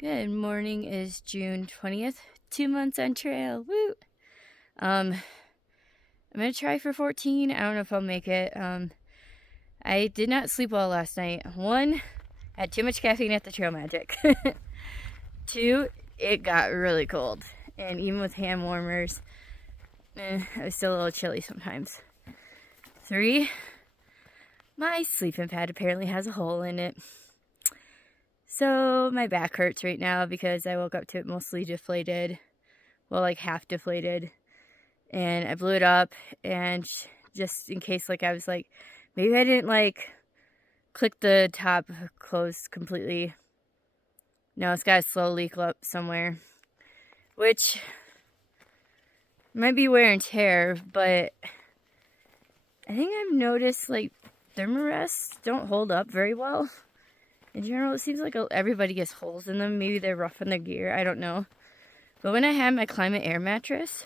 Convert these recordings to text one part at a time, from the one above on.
Good morning is June 20th, 2 months on trail, woo! I'm gonna try for 14, I don't know if I'll make it. I did not sleep well last night. 1, had too much caffeine at the Trail Magic. 2, it got really cold, and even with hand warmers, it was still a little chilly sometimes. 3, my sleeping pad apparently has a hole in it. So my back hurts right now because I woke up to it mostly deflated. Well, like half deflated. And I blew it up, and just in case, like, I was like, maybe I didn't like click the top closed completely. No, it's got a slow leak up somewhere, which might be wear and tear, but I think I've noticed like thermarests don't hold up very well. In general, it seems like everybody gets holes in them. Maybe they're rough in their gear. I don't know. But when I had my Climate Air mattress,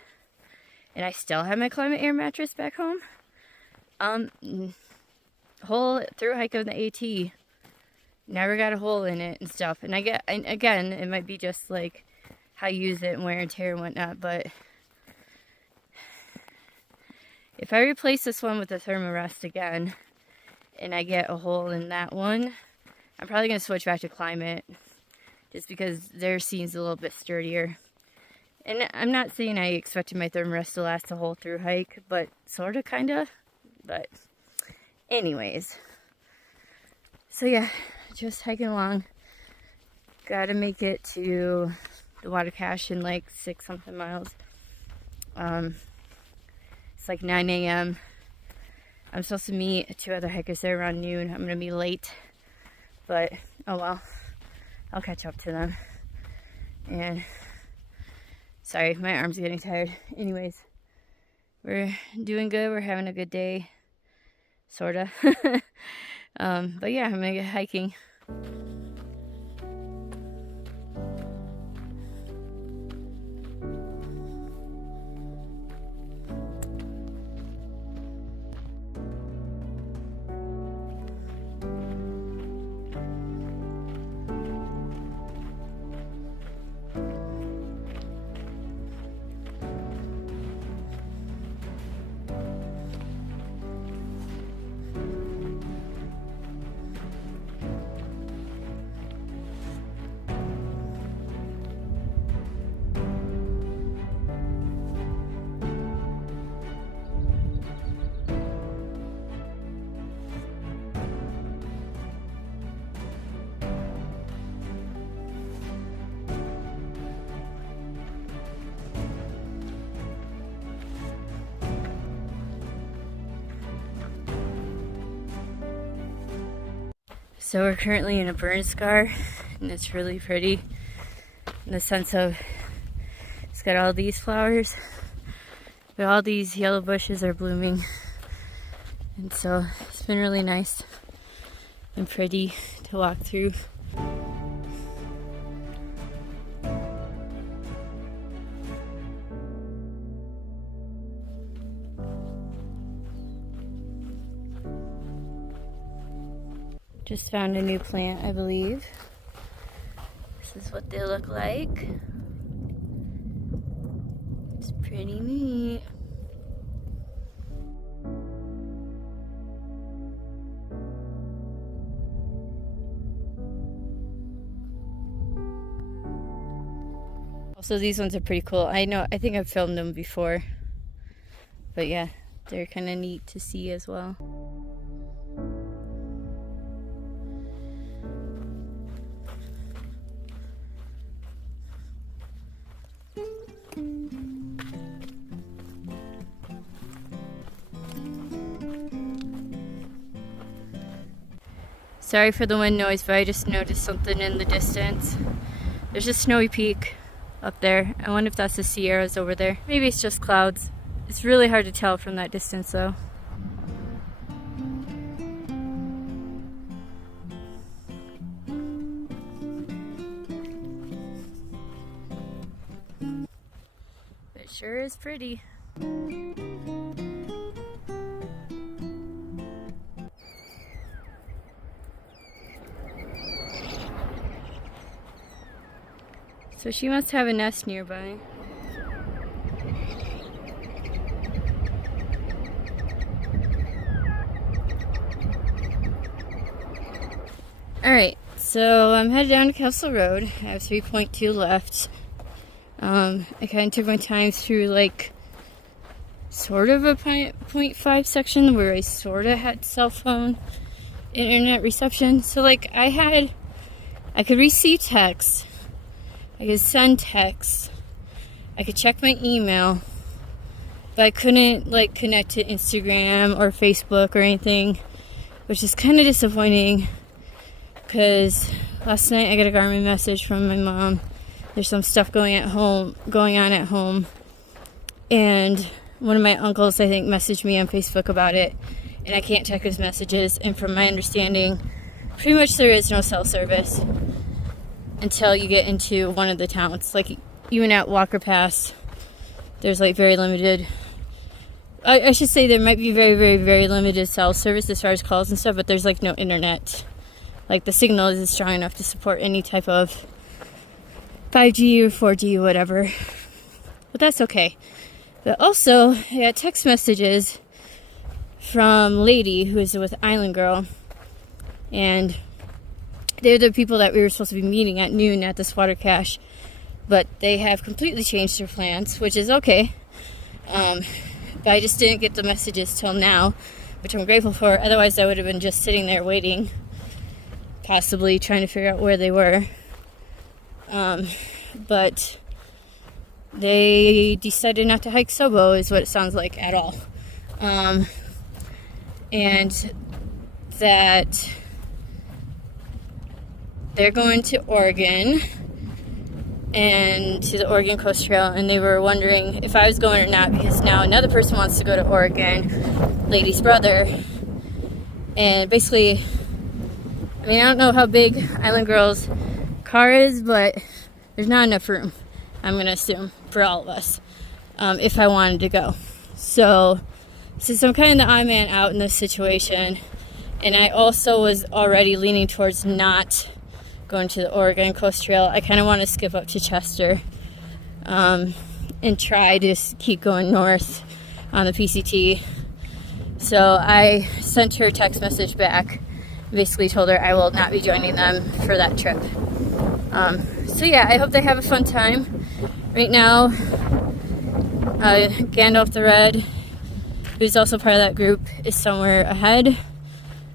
and I still have my Climate Air mattress back home, whole through hike of the AT, never got a hole in it and stuff. And again, it might be just like how you use it and wear and tear and whatnot. But if I replace this one with a thermarest again, and I get a hole in that one, I'm probably going to switch back to Climate, just because their seam's a little bit sturdier. And I'm not saying I expected my thermarest to last the whole through hike, but sort of, kind of. But anyways. So yeah, just hiking along. Gotta make it to the water cache in like 6-something miles. It's like 9 a.m. I'm supposed to meet 2 other hikers there around noon. I'm going to be late. But, oh well, I'll catch up to them. And, sorry, my arm's getting tired. Anyways, we're doing good. We're having a good day. Sorta. But yeah, I'm gonna get hiking. So we're currently in a burn scar, and it's really pretty in the sense of it's got all these flowers, but all these yellow bushes are blooming, and so it's been really nice and pretty to walk through. Just found a new plant, I believe. This is what they look like. It's pretty neat. Also, these ones are pretty cool. I think I've filmed them before. But yeah, they're kind of neat to see as well. Sorry for the wind noise, but I just noticed something in the distance. There's a snowy peak up there. I wonder if that's the Sierras over there. Maybe it's just clouds. It's really hard to tell from that distance though. It sure is pretty. So she must have a nest nearby. Alright, so I'm headed down to Kelso Road. I have 3.2 left. I kind of took my time through like sort of a 0.5 section where I sort of had cell phone internet reception. So like I could receive texts, I could send texts, I could check my email, but I couldn't like connect to Instagram or Facebook or anything, which is kind of disappointing because last night I got a Garmin message from my mom. There's some stuff going on at home, and one of my uncles, I think, messaged me on Facebook about it, and I can't check his messages. And from my understanding, pretty much there is no cell service until you get into one of the towns. Like even at Walker Pass, there's like very limited. I should say there might be very, very, very limited cell service as far as calls and stuff, but there's like no internet. Like the signal isn't strong enough to support any type of 5G or 4G or whatever. But that's okay. But also, I got text messages from Lady, who is with Island Girl, and they're the people that we were supposed to be meeting at noon at this water cache, but they have completely changed their plans, which is okay. But I just didn't get the messages till now, which I'm grateful for. Otherwise, I would have been just sitting there waiting, possibly trying to figure out where they were. But they decided not to hike Sobo, is what it sounds like, at all. And that they're going to Oregon and to the Oregon Coast Trail, and they were wondering if I was going or not, because now another person wants to go to Oregon, Lady's brother. And basically, I mean, I don't know how big Island Girl's car is, but there's not enough room, I'm gonna assume, for all of us, if I wanted to go. So since I'm kind of the odd man out in this situation, and I also was already leaning towards not going to the Oregon Coast Trail, I kind of want to skip up to Chester and try to keep going north on the PCT. So I sent her a text message back, basically told her I will not be joining them for that trip. So yeah, I hope they have a fun time. Right now, Gandalf the Red, who's also part of that group, is somewhere ahead.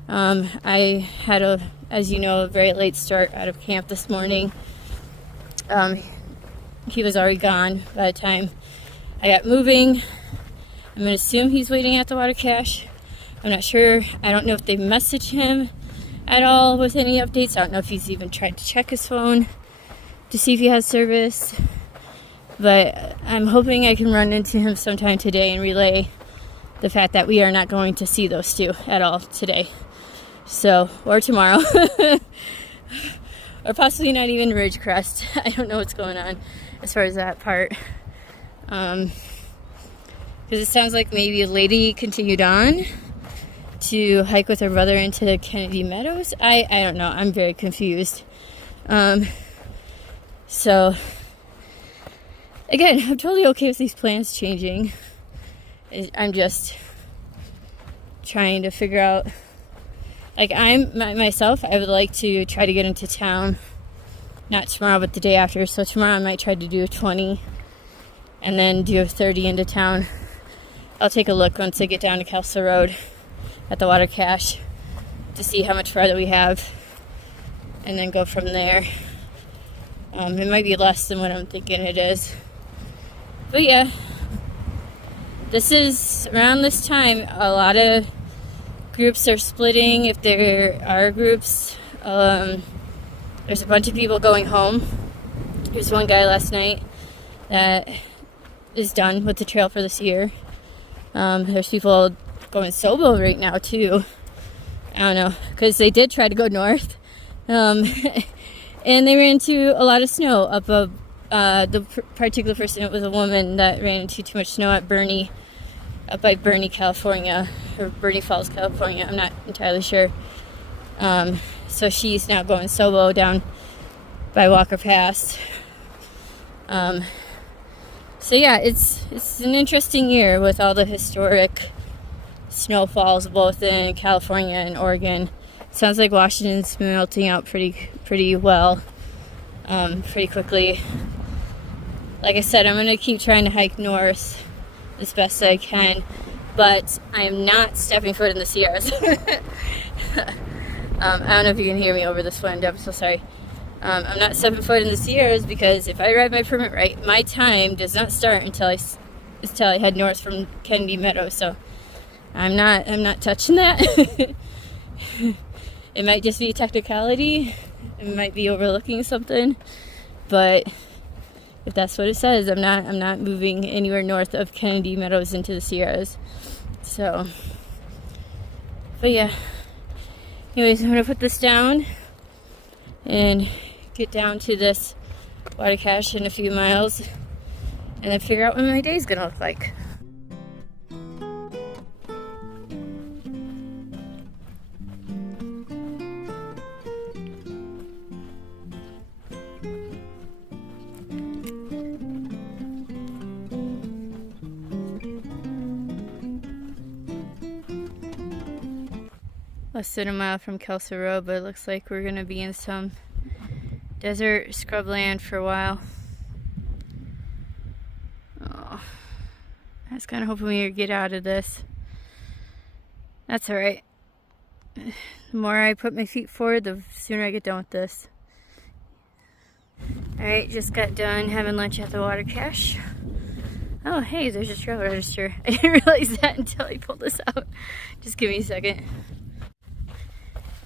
I had as you know, a very late start out of camp this morning. He was already gone by the time I got moving. I'm gonna assume he's waiting at the water cache. I'm not sure. I don't know if they've messaged him at all with any updates. I don't know if he's even tried to check his phone to see if he has service. But I'm hoping I can run into him sometime today and relay the fact that we are not going to see those two at all today. So, or tomorrow. Or possibly not even Ridgecrest. I don't know what's going on as far as that part. Because it sounds like maybe a lady continued on to hike with her brother into Kennedy Meadows. I don't know. I'm very confused. So, again, I'm totally okay with these plans changing. I'm just trying to figure out, like, myself, I would like to try to get into town, not tomorrow, but the day after. So tomorrow I might try to do a 20 and then do a 30 into town. I'll take a look once I get down to Kelso Road at the water cache to see how much farther we have, and then go from there. It might be less than what I'm thinking it is. But yeah, this is around this time. A lot of groups are splitting, if there are groups. There's a bunch of people going home. There's one guy last night that is done with the trail for this year. There's people going Sobo right now too. I don't know, because they did try to go north. And they ran into a lot of snow up above. The particular person, it was a woman that ran into too much snow at Bernie, up by Bernie, California, or Bernie Falls, California. I'm not entirely sure. So she's now going Sobo down by Walker Pass. So yeah, it's an interesting year with all the historic snowfalls both in California and Oregon. Sounds like Washington's melting out pretty well, pretty quickly. Like I said, I'm gonna keep trying to hike north as best I can, but I am not stepping foot in the Sierras. I don't know if you can hear me over this wind. I'm so sorry. I'm not stepping foot in the Sierras because if I ride my permit right, my time does not start until I head north from Kennedy Meadows. So I'm not touching that. It might just be a technicality. It might be overlooking something, but if that's what it says, I'm not moving anywhere north of Kennedy Meadows into the Sierras. So, but yeah. Anyways, I'm gonna put this down and get down to this water cache in a few miles, and then figure out what my day's gonna look like. Less than a mile from Kelso Road, but it looks like we're gonna be in some desert scrubland for a while. Oh, I was kind of hoping we would get out of this. That's alright. The more I put my feet forward, the sooner I get done with this. Alright, just got done having lunch at the water cache. Oh, hey, there's a trail register. I didn't realize that until I pulled this out. Just give me a second.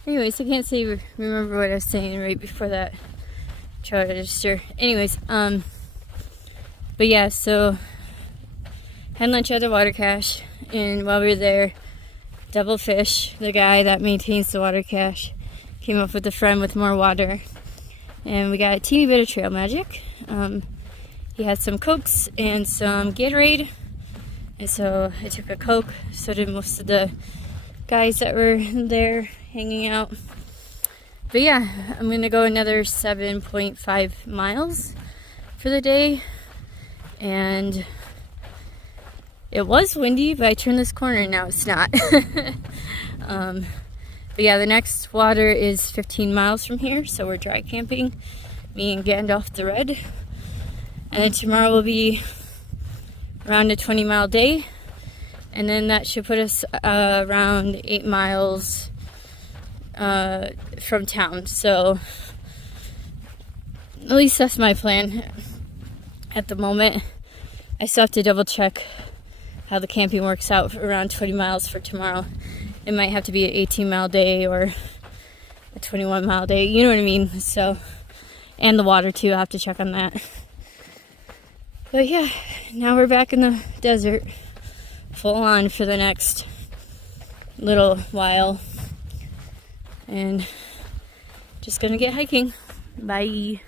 Anyways, I can't say remember what I was saying right before that trail register. Anyways, but yeah, so had lunch at the water cache, and while we were there, Devil Fish, the guy that maintains the water cache, came up with a friend with more water, and we got a teeny bit of trail magic. He had some Cokes and some Gatorade, and so I took a Coke, so did most of the guys that were there hanging out. But yeah, I'm gonna go another 7.5 miles for the day, and it was windy, but I turned this corner and now it's not. But yeah, the next water is 15 miles from here, so we're dry camping, me and Gandalf the Red, and then tomorrow will be around a 20-mile day, and then that should put us around 8 miles from town. So at least that's my plan at the moment. I still have to double check how the camping works out for around 20 miles for tomorrow. It might have to be an 18-mile day or a 21-mile day, you know what I mean? So, and the water too, I'll have to check on that. But yeah, now we're back in the desert, full on for the next little while, and just gonna get hiking. Bye.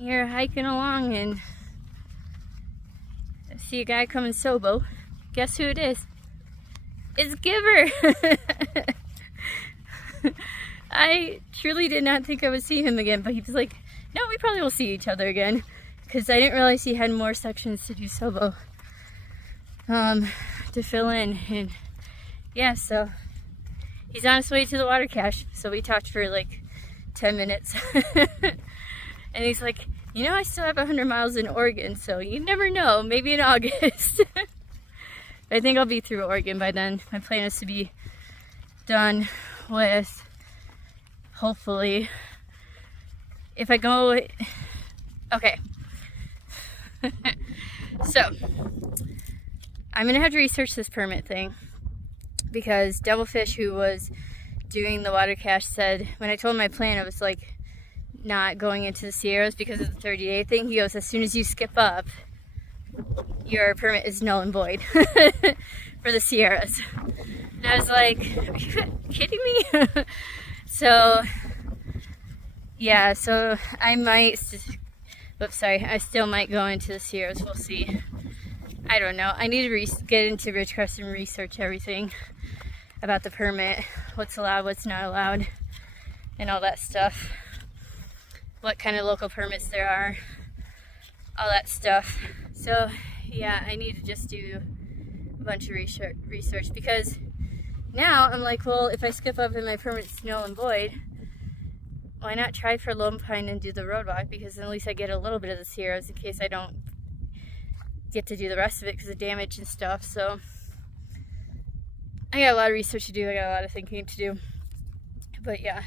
Here hiking along, and I see a guy coming sobo. Guess who it is? It's Giver! I truly did not think I would see him again, but he was like, no, we probably will see each other again, because I didn't realize he had more sections to do sobo to fill in. And yeah, so he's on his way to the water cache, so we talked for like 10 minutes. And he's like, you know, I still have 100 miles in Oregon, so you never know, maybe in August. I think I'll be through Oregon by then. My plan is to be done with, hopefully, if I go, okay. So, I'm gonna have to research this permit thing, because Devilfish, who was doing the water cache, said, when I told him my plan, it was like not going into the Sierras because of the 30-day thing. He goes, as soon as you skip up, your permit is null and void for the Sierras. And I was like, are you kidding me? So, yeah, so I might, oops, sorry, I still might go into the Sierras. We'll see. I don't know. I need to get into Ridgecrest and research everything about the permit, what's allowed, what's not allowed, and all that stuff. What kind of local permits there are, all that stuff. So yeah, I need to just do a bunch of research, because now I'm like, well, if I skip up and my permit's null and void, why not try for lupine and do the roadwalk? Because at least I get a little bit of the Sierras in case I don't get to do the rest of it because of damage and stuff. So I got a lot of research to do. I got a lot of thinking to do. But yeah.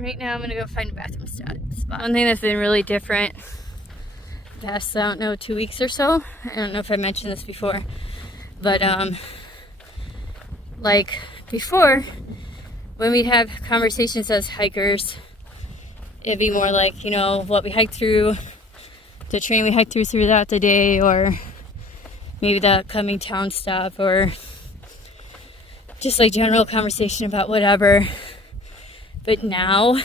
Right now I'm gonna go find a bathroom spot. One thing that's been really different the past, I don't know, 2 weeks or so. I don't know if I mentioned this before, but like before, when we'd have conversations as hikers, it'd be more like, you know, what we hiked through, the train we hiked throughout the day, or maybe the upcoming town stop, or just like general conversation about whatever. But now,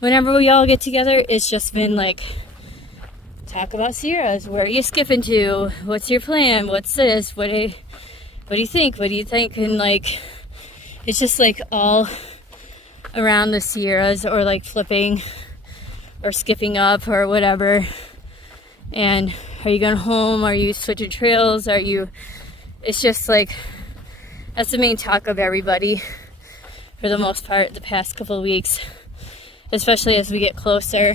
whenever we all get together, it's just been like, talk about Sierras. Where are you skipping to? What's your plan? What's this? What do you think? What do you think? And like, it's just like all around the Sierras, or like flipping or skipping up or whatever. And are you going home? Are you switching trails? It's just like, that's the main talk of everybody for the most part the past couple of weeks, especially as we get closer.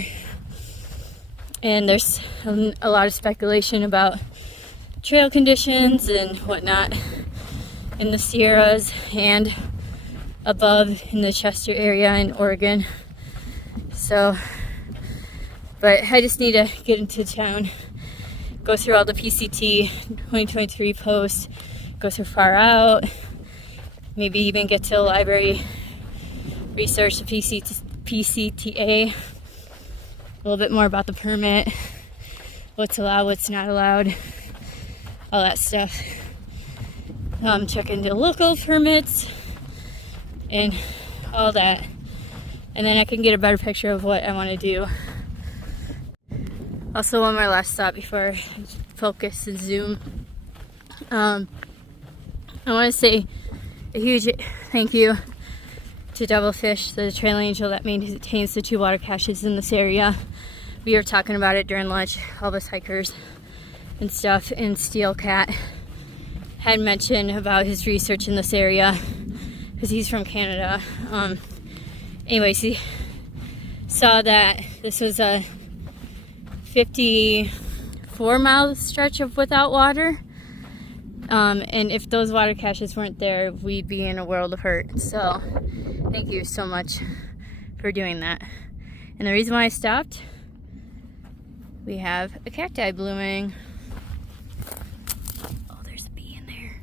And there's a lot of speculation about trail conditions and whatnot in the Sierras and above in the Chester area in Oregon. So, but I just need to get into town, go through all the PCT 2023 posts, go through far out, maybe even get to the library, research the PCTA, a little bit more about the permit, what's allowed, what's not allowed, all that stuff. Check into local permits and all that. And then I can get a better picture of what I want to do. Also, one more last stop before I focus and zoom. I want to say a huge thank you to Devilfish, the trail angel that maintains the 2 water caches in this area. We were talking about it during lunch, all of us hikers and stuff, and Steelcat had mentioned about his research in this area because he's from Canada. Anyways, he saw that this was a 54-mile stretch of without water. And if those water caches weren't there, we'd be in a world of hurt. So thank you so much for doing that. And the reason why I stopped, we have a cacti blooming. Oh, there's a bee in there.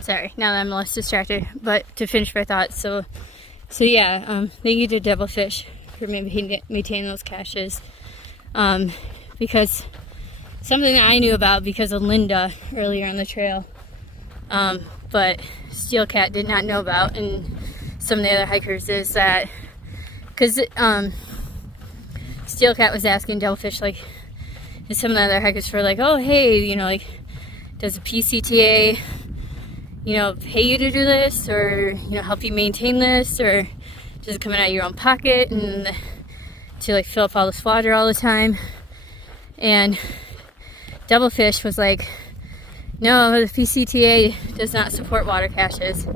Sorry, now that I'm less distracted, but to finish my thoughts, so yeah, thank you to Devilfish for maintaining those caches, because something that I knew about because of Linda earlier on the trail, but Steelcat did not know about, and some of the other hikers, is that, because Steelcat was asking Devilfish, like, and some of the other hikers were like, oh, hey, you know, like, does the PCTA, you know, pay you to do this, or, you know, help you maintain this, or does it come out of your own pocket and to like fill up all this water all the time? And Devilfish was like, no, the PCTA does not support water caches.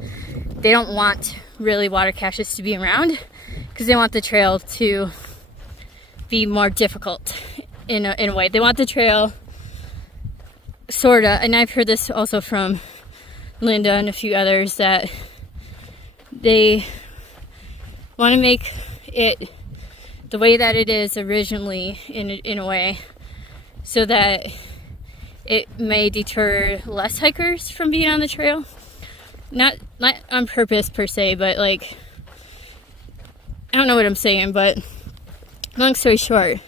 They don't want really water caches to be around because they want the trail to be more difficult in a way. They want the trail sorta, and I've heard this also from Linda and a few others, that they want to make it the way that it is originally in a way, so that it may deter less hikers from being on the trail. Not on purpose per se, but like, I don't know what I'm saying, but long story short,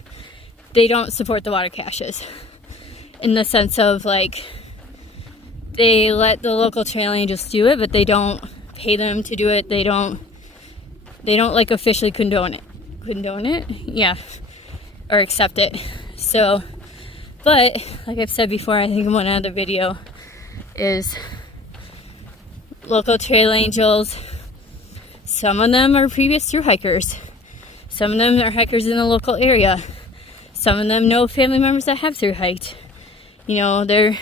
they don't support the water caches in the sense of like, they let the local trail angels do it, but they don't pay them to do it. They don't like officially condone it, yeah, or accept it. So, but like I've said before, I think in one other video, is local trail angels, some of them are previous thru hikers, some of them are hikers in the local area, some of them know family members that have thru hiked. You know, they're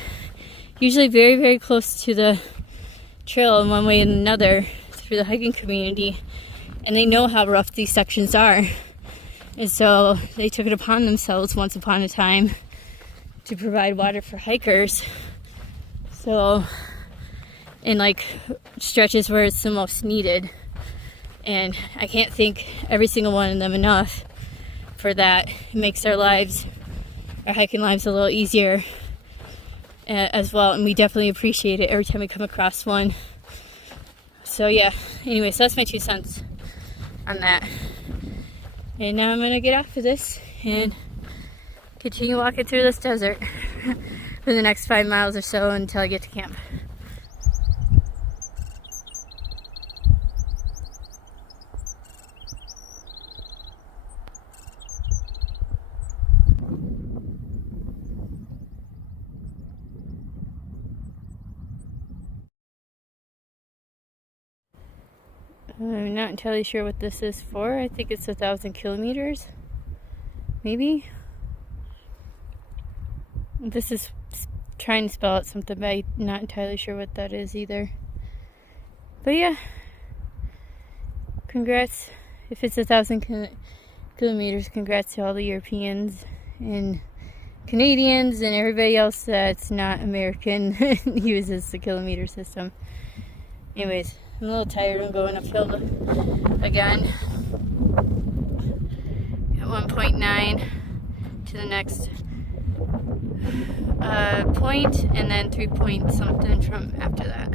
usually very, very close to the trail in one way or another through the hiking community, and they know how rough these sections are. And so they took it upon themselves once upon a time to provide water for hikers. So, in like stretches where it's the most needed. And I can't thank every single one of them enough for that. It makes our hiking lives a little easier as well, and we definitely appreciate it every time we come across one. So yeah, anyway, so that's my 2 cents on that. And now I'm gonna get off of this and continue walking through this desert for the next 5 miles or so until I get to camp. I'm not entirely sure what this is for. I think it's 1,000 kilometers. Maybe? This is trying to spell out something, but I'm not entirely sure what that is either. But yeah. Congrats. If it's 1,000 kilometers, congrats to all the Europeans and Canadians and everybody else that's not American uses the kilometer system. Anyways, I'm a little tired. I'm going uphill again at 1.9 to the next point, and then 3 point something from after that.